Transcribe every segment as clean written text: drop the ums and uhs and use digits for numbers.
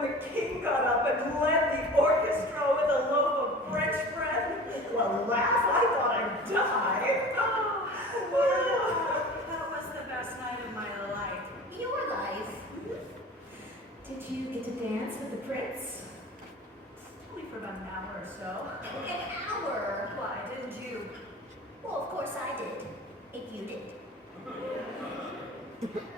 when the king got up and led the orchestra with a loaf of French bread. Well, laugh, I thought I'd die. That was the best night of my life. Your life? Did you get to dance with the prince? Only for about an hour or so. An hour? Why, didn't you? Well, of course I did. If you did.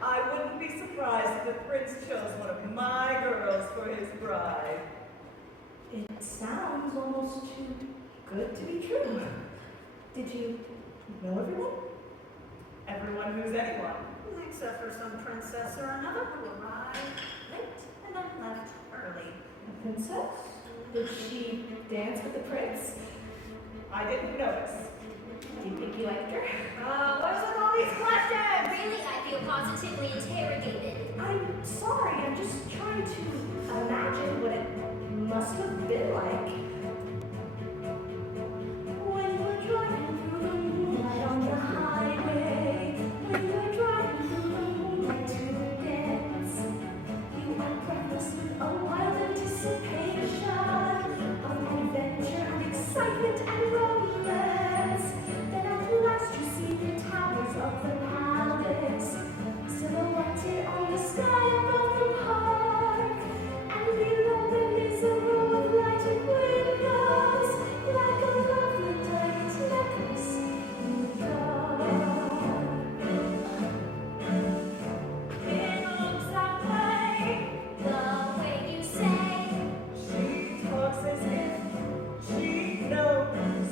I wouldn't be surprised if the prince chose one of my girls for his bride. It sounds almost too good to be true. Did you know everyone? Everyone who's anyone. Except for some princess or another who arrived late and then left early. A princess? Did she dance with the prince? I didn't notice. Do you think you liked her? What is with all these questions? Really, I feel positively interrogated. I'm sorry, I'm just trying to imagine what it must have been like. When you're driving through the moonlight on the highway, when you're driving through the moonlight to the dance, you are breathless with a wild anticipation of adventure and excitement and romance. Then at last you see the towers of the palace, silhouetted on the sky above the park, and below them is a row of lighted windows, like a lovely diamond necklace in the dark. It looks that way, The way you say, She talks as if she knows.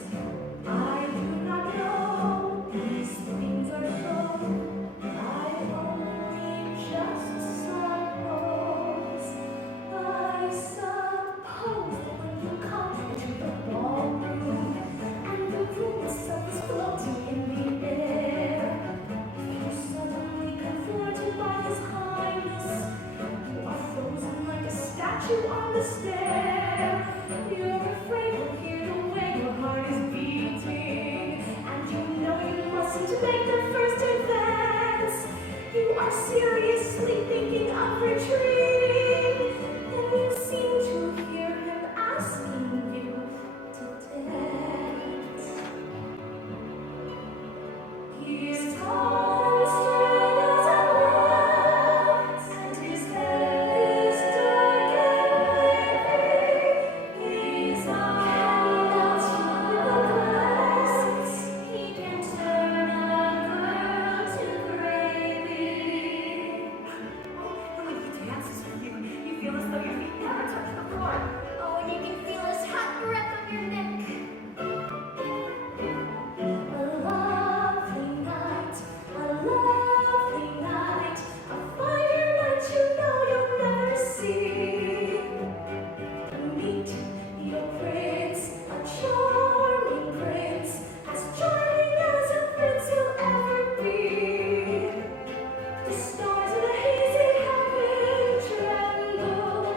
I do not know, these things are so, I only just suppose. I suppose that when you come into the ballroom, and the room itself is floating in the air, you're suddenly confronted by his highness. You are frozen like a statue on the stair. You're afraid he'll hear the way your heart is beating, and you know you mustn't make the first advance. You are seriously thinking of retreating, and you seem to hear him asking you to dance. He is tall and straight as a lance, and his hair is dark and wavy. He's out with a glance. He can turn a girl to gravy. When he dances with you, you feel as though your feet never touch the floor. oh, and you can feel his hot breath on your neck. A lovely night, a lovely night, a fire night you know you'll never see. Meet your prince, a charming prince, as charming as a prince will ever be. The stars in the hazy heaven tremble, the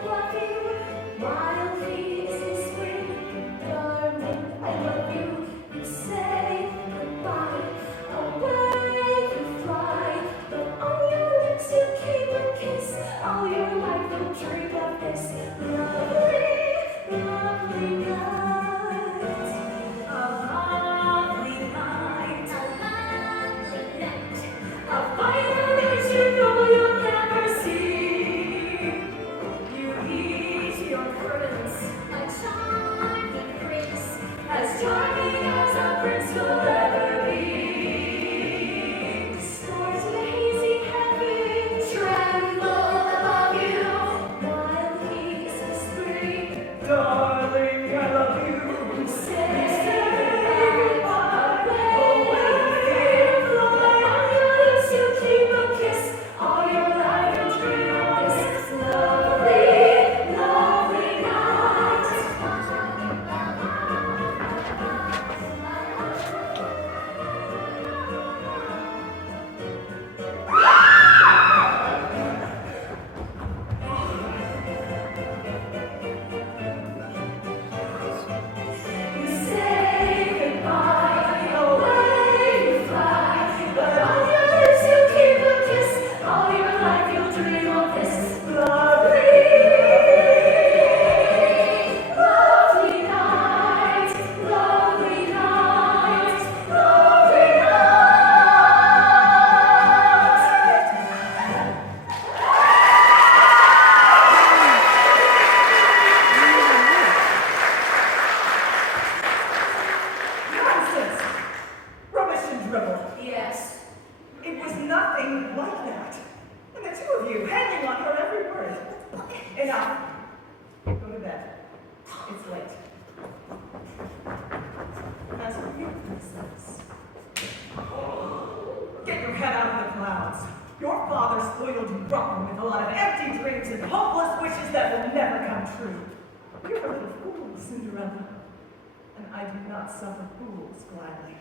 betting on her every word. Enough. Go to bed. It's late. As for you, princess, get your head out of the clouds. Your father spoiled you rotten with a lot of empty dreams and hopeless wishes that will never come true. You're a little fool, Cinderella, and I do not suffer fools gladly.